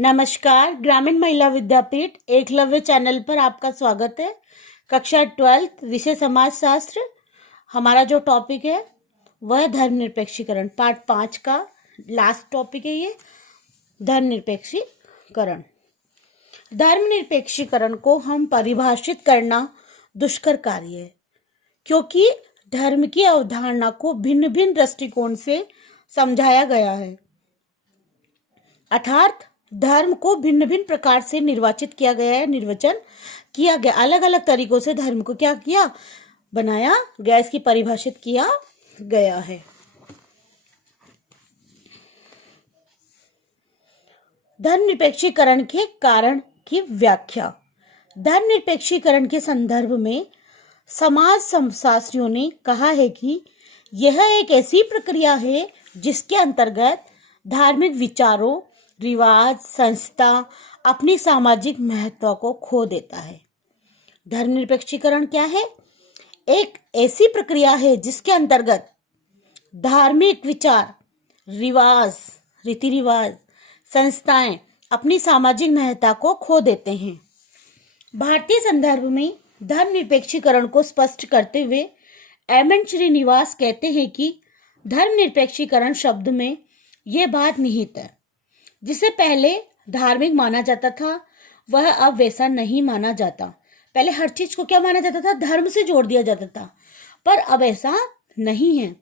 नमस्कार। ग्रामीण महिला विद्यापीठ एकलव्य चैनल पर आपका स्वागत है। कक्षा 12 विषय समाज शास्त्र। हमारा जो टॉपिक है वह धर्मनिरपेक्षीकरण पार्ट 5 का लास्ट टॉपिक है। ये धर्मनिरपेक्षीकरण धर्मनिरपेक्षीकरण को हम परिभाषित करना दुष्कर कार्य है, क्योंकि धर्म की अवधारणा को भिन्न भिन्न दृष्टिकोण से समझाया गया है। अर्थात धर्म को भिन्न भिन्न प्रकार से निर्वचन किया गया, अलग अलग तरीकों से धर्म को क्या किया, बनाया गया, इसकी परिभाषित किया गया है। धर्मनिरपेक्षीकरण के कारण की व्याख्या। धर्मनिरपेक्षीकरण के संदर्भ में समाज शास्त्रियों ने कहा है कि यह एक ऐसी प्रक्रिया है जिसके अंतर्गत धार्मिक विचारों, रिवाज, संस्था अपनी सामाजिक महत्व को खो देता है। धर्मनिरपेक्षीकरण क्या है? एक ऐसी प्रक्रिया है जिसके अंतर्गत धार्मिक विचार, रिवाज, रीति रिवाज, संस्थाएं अपनी सामाजिक महत्ता को खो देते हैं। भारतीय संदर्भ में धर्मनिरपेक्षीकरण को स्पष्ट करते हुए एम श्रीनिवास कहते हैं कि धर्मनिरपेक्षीकरण शब्द में यह बात निहित है, जिसे पहले धार्मिक माना जाता था वह अब वैसा नहीं माना जाता। पहले हर चीज को क्या माना जाता था? धर्म से जोड़ दिया जाता था, पर अब ऐसा नहीं है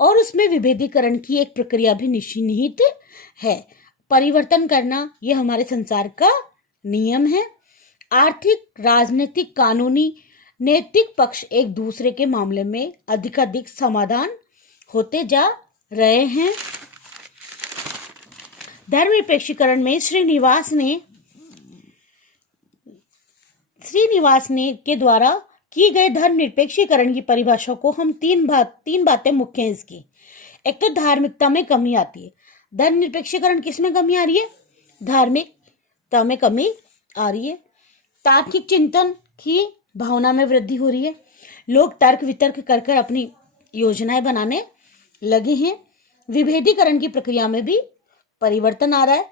और उसमें विभेदीकरण की एक प्रक्रिया भी निहित है। परिवर्तन करना यह हमारे संसार का नियम है। आर्थिक, राजनीतिक, कानूनी, नैतिक पक्ष एक दूसरे के मामले में अधिकाधिक समाधान होते जा रहे हैं। धर्मनिरपेक्षीकरण में श्रीनिवास ने के द्वारा की गए धर्मनिरपेक्षीकरण की परिभाषा को हम तीन बातें मुख्य हैं इसकी। एक तो धार्मिकता में कमी आती है। धर्मनिरपेक्षीकरण किस में कमी आ रही है? धार्मिकता में कमी आ रही है। तार्किक चिंतन की भावना में वृद्धि हो रही है। लोग तर्क वितर्क कर अपनी योजनाएं बनाने लगे हैं। विभेदीकरण की प्रक्रिया में भी परिवर्तन आ रहा है।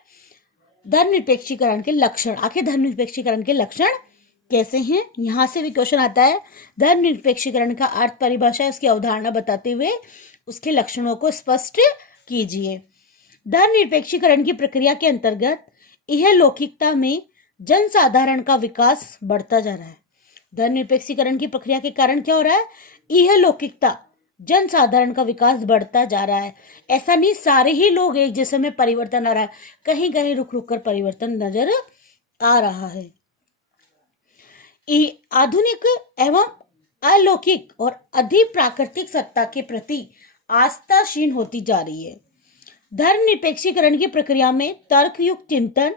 धर्मनिरपेक्षीकरण के लक्षण, आखिर धर्मनिरपेक्षीकरण के लक्षण कैसे हैं? यहां से भी क्वेश्चन आता है। धर्मनिरपेक्षीकरण का अर्थ, परिभाषा, उसकी अवधारणा बताते हुए उसके लक्षणों को स्पष्ट कीजिए। धर्मनिरपेक्षीकरण की प्रक्रिया के अंतर्गत यह लौकिकता में जनसाधारण का विकास बढ़ता जा रहा है। धर्मनिरपेक्षीकरण की प्रक्रिया के कारण क्या हो रहा है? यह लौकिकता, जनसाधारण का विकास बढ़ता जा रहा है। ऐसा नहीं सारे ही लोग एक जैसे में परिवर्तन आ रहा है, कहीं कहीं रुक रुक कर परिवर्तन नजर आ रहा है। आधुनिक एवं अलौकिक और अधिक प्राकृतिक सत्ता के प्रति आस्था क्षीण होती जा रही है। धर्मनिरपेक्षीकरण की प्रक्रिया में तर्कयुक्त चिंतन,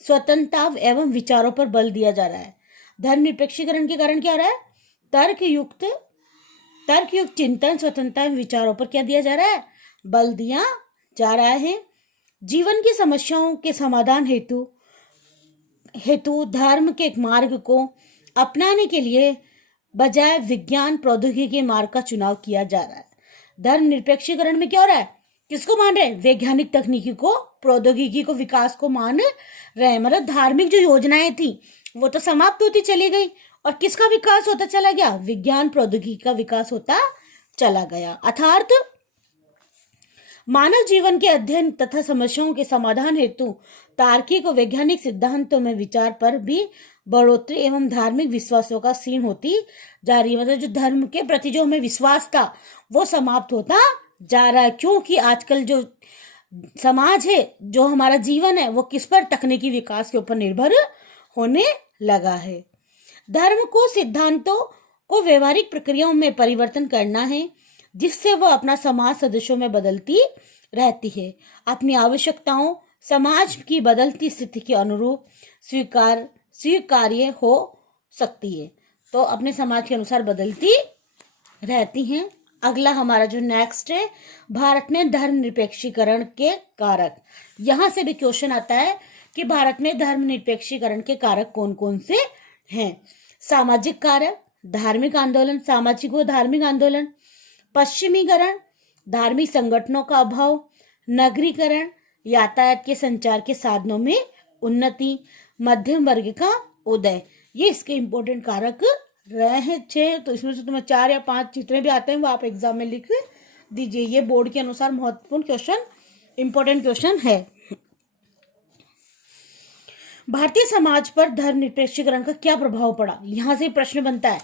स्वतंत्रता एवं विचारों पर बल दिया जा रहा है। धर्मनिरपेक्षीकरण के कारण क्या हो रहा है? तर्कयुक्त चिंतन, स्वतंत्रता एवं विचारों पर क्या दिया जा रहा है? बल दिया जा रहा है। जीवन की समस्याओं के समाधान हेतु धर्म के एक मार्ग को अपनाने के लिए बजाय विज्ञान प्रौद्योगिकी के मार्ग का चुनाव किया जा रहा है। धर्मनिरपेक्षीकरण में क्या हो रहा है? किसको मान रहे हैं? वैज्ञानिक तकनीकी को, प्रौद्योगिकी को, विकास को मान रहे हैं। मतलब धार्मिक जो योजनाएं थी वो तो समाप्त होती चली गई और किसका विकास होता चला गया? विज्ञान प्रौद्योगिकी का विकास होता चला गया। अर्थात मानव जीवन के अध्ययन तथा समस्याओं के समाधान हेतु तार्किक और वैज्ञानिक सिद्धांतों में विचार पर भी बढ़ोतरी एवं धार्मिक विश्वासों का क्षीण होती जा रही है। मतलब जो धर्म के प्रति जो हमें विश्वास था वो समाप्त होता जा रहा है, क्योंकि आजकल जो समाज है, जो हमारा जीवन है, वो किस पर? तकनीकी विकास के ऊपर निर्भर होने लगा है। धर्म को, सिद्धांतों को व्यवहारिक प्रक्रियाओं में परिवर्तन करना है, जिससे वह अपना समाज सदस्यों में बदलती रहती है। अपनी आवश्यकताओं, समाज की बदलती स्थिति के अनुरूप स्वीकार्य हो सकती है, तो अपने समाज के अनुसार बदलती रहती हैं। अगला हमारा जो नेक्स्ट है, भारत में धर्मनिरपेक्षीकरण के कारक। यहां से भी क्वेश्चन आता है कि भारत में धर्मनिरपेक्षीकरण के कारक कौन कौन से हैं? सामाजिक कारक, धार्मिक आंदोलन, सामाजिक व धार्मिक आंदोलन, पश्चिमीकरण, धार्मिक संगठनों का अभाव, नगरीकरण, यातायात के संचार के साधनों में उन्नति, मध्यम वर्ग का उदय, ये इसके इंपॉर्टेंट कारक रहे हैं 6। तो इसमें से तुम्हें 4 या 5 जितने भी आते हैं वो आप एग्जाम में लिख दीजिए। ये बोर्ड के अनुसार महत्वपूर्ण क्वेश्चन, इंपॉर्टेंट क्वेश्चन है। भारतीय समाज पर धर्मनिरपेक्षीकरण का क्या प्रभाव पड़ा? यहां से प्रश्न बनता है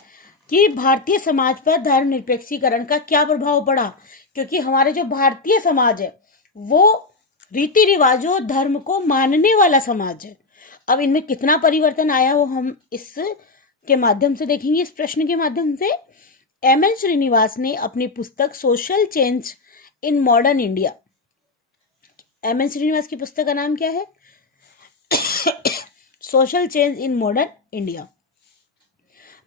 कि भारतीय समाज पर धर्मनिरपेक्षीकरण का क्या प्रभाव पड़ा, क्योंकि हमारे जो भारतीय समाज है वो रीति रिवाजों, धर्म को मानने वाला समाज है। अब इनमें कितना परिवर्तन आया वो हम इस के माध्यम से देखेंगे, इस प्रश्न के माध्यम से। एम.एन. श्रीनिवास ने अपनी पुस्तक social change in modern India, M N. Srinivas की पुस्तक का नाम क्या है? Social change in modern India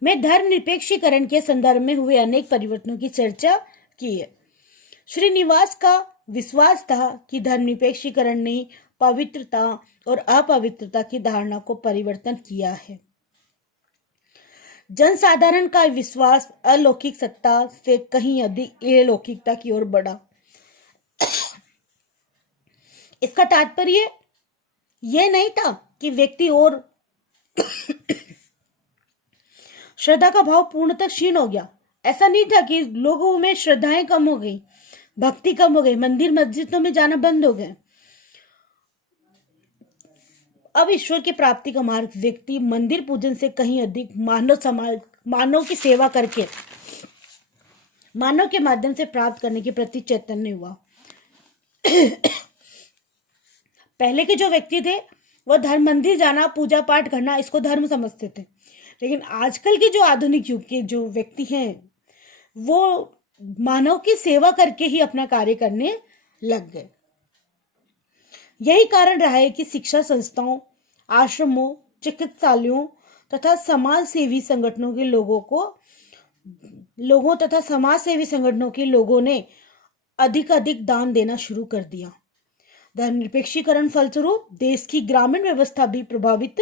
में धर्मनिरपेक्षीकरण के संदर्भ में हुए अनेक परिवर्तनों की चर्चा की है। श्रीनिवास का विश्वास था कि धर्मनिरपेक्षीकरण ने पवित्रता और अपवित्रता की धारणा को परिवर्तन किया है। जनसाधारण का विश्वास अलौकिक सत्ता से कहीं अधिक अलौकिकता की ओर बढ़ा। इसका तात्पर्य यह नहीं था कि व्यक्ति और श्रद्धा का भाव पूर्णतः क्षीण हो गया। ऐसा नहीं था कि लोगों में श्रद्धाएं कम हो गई, भक्ति कम हो गई, मंदिर मस्जिदों में जाना बंद हो गए। अब ईश्वर की प्राप्ति का मार्ग व्यक्ति मंदिर पूजन से कहीं अधिक मानव की सेवा करके, मानव के माध्यम से प्राप्त करने के प्रति चैतन्य हुआ। पहले के जो व्यक्ति थे वो धर्म, मंदिर जाना, पूजा पाठ करना, इसको धर्म समझते थे। लेकिन आजकल के जो आधुनिक युग के जो व्यक्ति हैं वो मानव की सेवा करके ही अपना कार्य करने लग गए। यही कारण रहा है कि शिक्षा संस्थाओं, आश्रमों, चिकित्सालयों तथा समाज सेवी संगठनों के लोगों ने अधिक दान देना शुरू कर दिया। धर्मनिरपेक्षीकरण फलस्वरूप देश की ग्रामीण व्यवस्था भी प्रभावित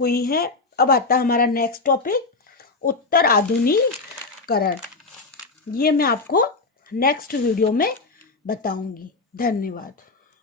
हुई है। अब आता है हमारा नेक्स्ट टॉपिक, उत्तर आधुनिकीकरण। ये मैं आपको नेक्स्ट वीडियो में बताऊंगी। धन्यवाद।